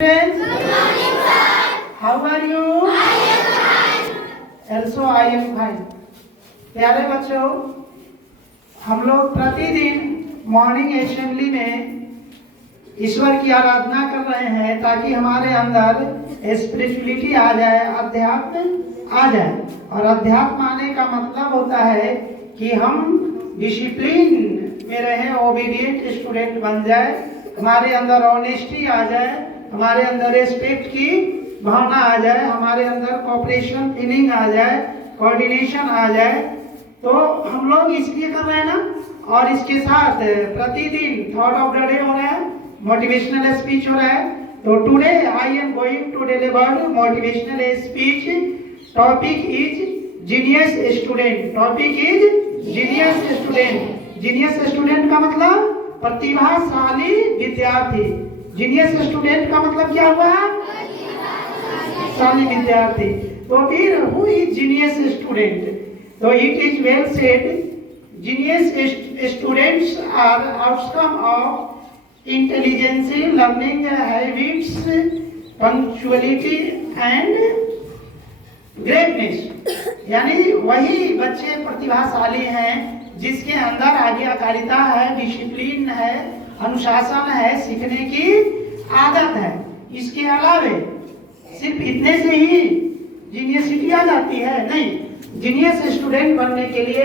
Friends, how are you? Also I am fine. प्यारे बच्चों, हम लोग प्रतिदिन मॉर्निंग असेंबली में ईश्वर की आराधना कर रहे हैं ताकि हमारे अंदर स्पिरिचुअलिटी आ जाए, अध्यात्म आ जाए। और अध्यात्म आने का मतलब होता है कि हम डिसिप्लिन में रहें, ओबीडिएंट स्टूडेंट बन जाए, हमारे अंदर ऑनेस्टी आ जाए, हमारे अंदर रिस्पेक्ट की भावना आ जाए, हमारे अंदर कोऑपरेशन फीलिंग आ जाए, कोऑर्डिनेशन आ जाए। तो हम लोग इसलिए कर रहे हैं ना। और इसके साथ प्रतिदिन थॉट ऑफ द डे हो रहा है, मोटिवेशनल स्पीच हो रहा है। तो today I am going to deliver motivational speech. Topic is genius student. Topic is genius student. Genius student का मतलब प्रतिभाशाली विद्यार्थी। जीनियस स्टूडेंट का मतलब क्या हुआ? प्रतिभाशाली विद्यार्थी। तो फिर हु इज जीनियस स्टूडेंट? तो it is well said, genius students are outcome of intelligence, learning habits, punctuality and greatness. यानी वही बच्चे प्रतिभाशाली हैं जिसके अंदर आज्ञाकारिता है, डिसिप्लिन है, अनुशासन है, सीखने की आदत है। इसके अलावे सिर्फ इतने से ही जीनियसिटी आ जाती है? नहीं। जीनियस स्टूडेंट बनने के लिए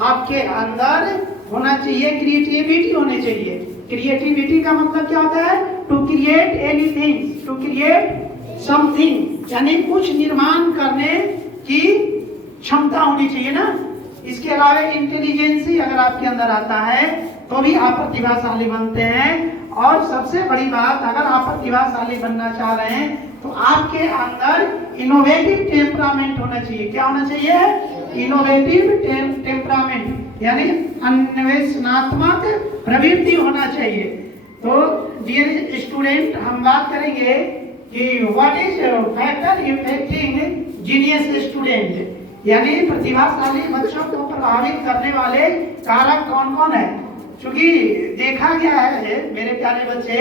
आपके अंदर होना चाहिए क्रिएटिविटी होनी चाहिए। क्रिएटिविटी का मतलब क्या होता है? To create anything, to create something, यानी कुछ निर्माण करने की क्षमता होनी चाहिए ना। इसके अलावा इंटेलिजेंसी अगर आपके अंदर आता है तो भी आप प्रतिभाशाली बनते हैं। और सबसे बड़ी बात, अगर आप प्रतिभाशाली बनना चाह रहे हैं तो आपके अंदर इनोवेटिव टेम्परामेंट होना चाहिए। क्या होना चाहिए? इनोवेटिव टेम्परामेंट, यानी अन्वेषणात्मक प्रवृत्ति होना चाहिए। तो डियर स्टूडेंट, हम बात करेंगे कि what is factor affecting genius student, यानी प्रतिभाशाली बच्चों को प्रभावित करने वाले कारक कौन कौन है। क्योंकि देखा गया है मेरे प्यारे बच्चे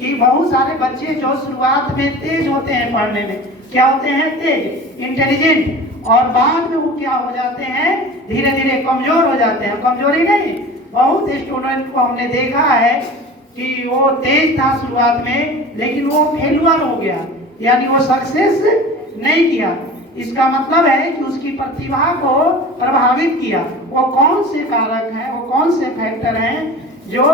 कि बहुत सारे बच्चे जो शुरुआत में तेज होते हैं पढ़ने में, क्या होते हैं? तेज, इंटेलिजेंट, और बाद में वो क्या हो जाते हैं? धीरे धीरे कमजोर हो जाते हैं। कमजोरी नहीं, बहुत स्टूडेंट को हमने देखा है कि वो तेज था शुरुआत में लेकिन वो फेलुअर हो गया, यानी वो सक्सेस नहीं किया। इसका मतलब है कि उसकी प्रतिभा को प्रभावित किया। वो कौन से कारक हैं, वो कौन से फैक्टर हैं जो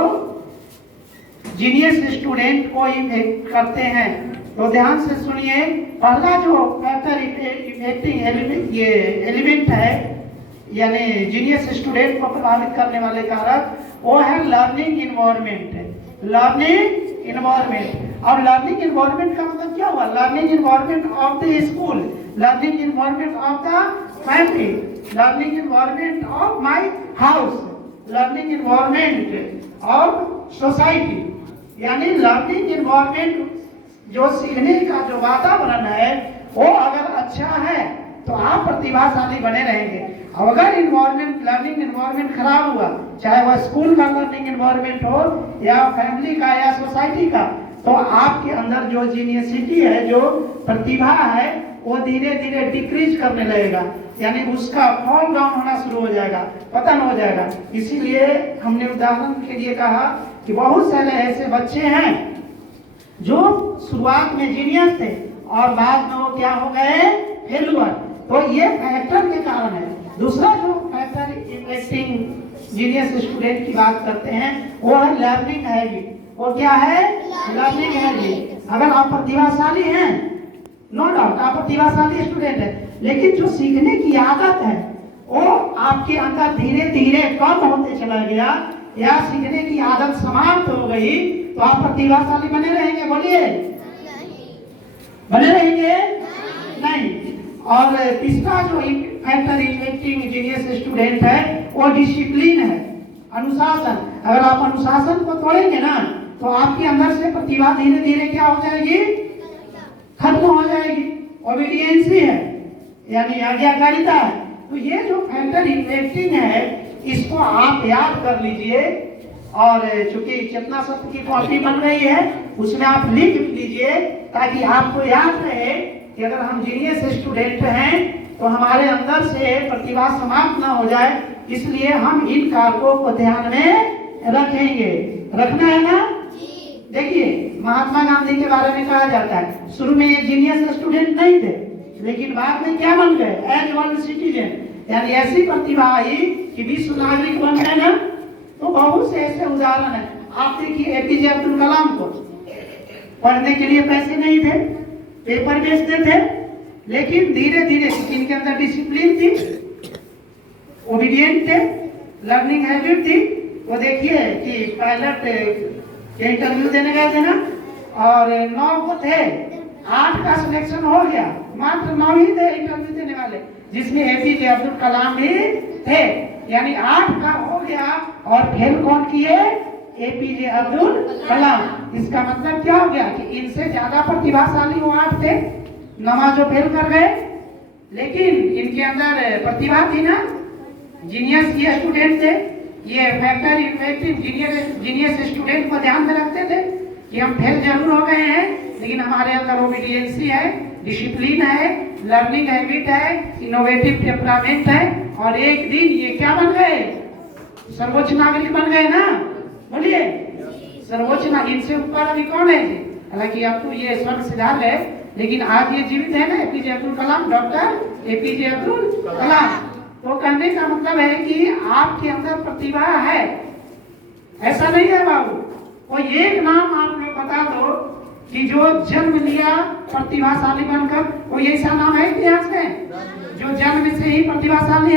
जीनियस स्टूडेंट को इफेक्ट करते हैं? तो ध्यान से सुनिए। पहला जो फैक्टर इफेक्टिंग ये एलिमेंट है, यानी जीनियस स्टूडेंट को प्रभावित करने वाले कारक, वो है लर्निंग इन्वायरमेंट। Learning environment. और लर्निंग इन्वायरमेंट का मतलब क्या हुआ? Learning environment of the school, learning environment of the family, learning environment of my house, learning environment of society. यानी लर्निंग इन्वायरमेंट, जो सीखने का जो वातावरण है, वो अगर अच्छा है तो आप प्रतिभाशाली बने रहेंगे। अब अगर इन्वायरमेंट, लर्निंग इन्वायरमेंट खराब हुआ, चाहे वह स्कूल का लर्निंग इन्वायरमेंट हो या फैमिली का या सोसाइटी का, तो आपके अंदर जो जीनियसिटी है, जो प्रतिभा है, वो धीरे धीरे डिक्रीज करने लगेगा, यानी उसका फॉल डाउन होना शुरू हो जाएगा, पतन हो जाएगा। इसीलिए हमने उदाहरण के लिए कहा कि बहुत सारे ऐसे बच्चे हैं जो शुरुआत में जीनियस थे और बाद में वो क्या हो गए? फेलुअर। तो ये फैक्टर के कारण है। दूसरा जो फैक्टर इफेक्टिंग जीनियस स्टूडेंट की बात करते हैं वो है लर्निंग हैबिट। वो क्या है? Learning habit. अगर आप प्रतिभाशाली हैं, नो डाउट आप प्रतिभाशाली स्टूडेंट है, लेकिन जो सीखने की आदत है वो आपके अंदर धीरे धीरे कम होते चला गया या सीखने की आदत समाप्त हो गई, तो आप प्रतिभाशाली बने रहेंगे? बोलिए, बने रहेंगे? नहीं। और तीसरा जो फैक्टर इफेक्टिंग जीनियस स्टूडेंट है वो डिसिप्लिन है, अनुशासन। अगर आप अनुशासन को तोड़ेंगे ना तो आपके अंदर से प्रतिभा धीरे धीरे क्या हो जाएगी? खत्म हो जाएगी। ओबीडियंसी है, यानी आज्ञाकारिता है। तो ये जो फैक्टर इफेक्टिंग है, इसको आप याद कर लीजिए और चूंकि चेतना शब्द की कॉपी बन गई है, उसमें आप लिख लीजिए ताकि आपको याद रहे कि अगर हम जीनियस स्टूडेंट हैं तो हमारे अंदर से प्रतिभा समाप्त ना हो जाए, इसलिए हम इन कारकों को ध्यान में रखेंगे। रखना है ना? देखिए, महात्मा गांधी के बारे में कहा जाता है शुरू में ये जीनियस स्टूडेंट नहीं थे, लेकिन बाद में क्या बन गए? एज वर्ल्ड सिटीजन, यानी ऐसी प्रतिभा आई कि विश्व नागरिक बन गए ना। तो बहुत से ऐसे उदाहरण है। आप देखिए एपीजे अब्दुल कलाम को पढ़ने के लिए पैसे नहीं थे, पेपर बेचते थे, लेकिन धीरे धीरे इनके अंदर डिसिप्लिन थी, ओबीडिएंट थे, लर्निंग हैबिट थी। वो देखिए कि पायलट के इंटरव्यू देने गए थे ना, और 9 को थे, 8 का सिलेक्शन हो गया, मात्र 9 ही थे इंटरव्यू देने वाले, जिसमें एपीजे अब्दुल कलाम भी थे। यानी 8 का हो गया और फेल कौन किए? एपीजे अब्दुल कलाम। इसका मतलब क्या हो गया कि इनसे ज्यादा प्रतिभाशाली वो 8 थे, 9 जो फेल कर गए, लेकिन इनके अंदर प्रतिभा थी ना, जीनियस ये स्टूडेंट थे। ये फैक्टर इफेक्टिव जीनियस स्टूडेंट को ध्यान में रखते थे कि हम फेल जरूर हो गए हैं, लेकिन हमारे अंदर ओबीडियंसी है, डिसिप्लिन है, लर्निंग हैबिट है, इनोवेटिव टेम्परामेंट है, और एक दिन ये क्या बन गए? सर्वोच्च नागरिक बन गए ना। बोलिए, सर्वोच्च नागरिक। इनसे ऊपर अभी कौन है जी? हालांकि अब तो ये स्वर्ग सिद्धार्थ है, लेकिन आज ये जीवित है ना, APJ Abdul Kalam, doctor APJ Abdul Kalam. तो कहने का मतलब है कि आपके अंदर प्रतिभा है, ऐसा नहीं है बाबू। कोई एक नाम आप लोग बता दो कि जो जन्म लिया प्रतिभाशाली बनकर, कोई ऐसा नाम है इतिहास में जो जन्म से ही प्रतिभाशाली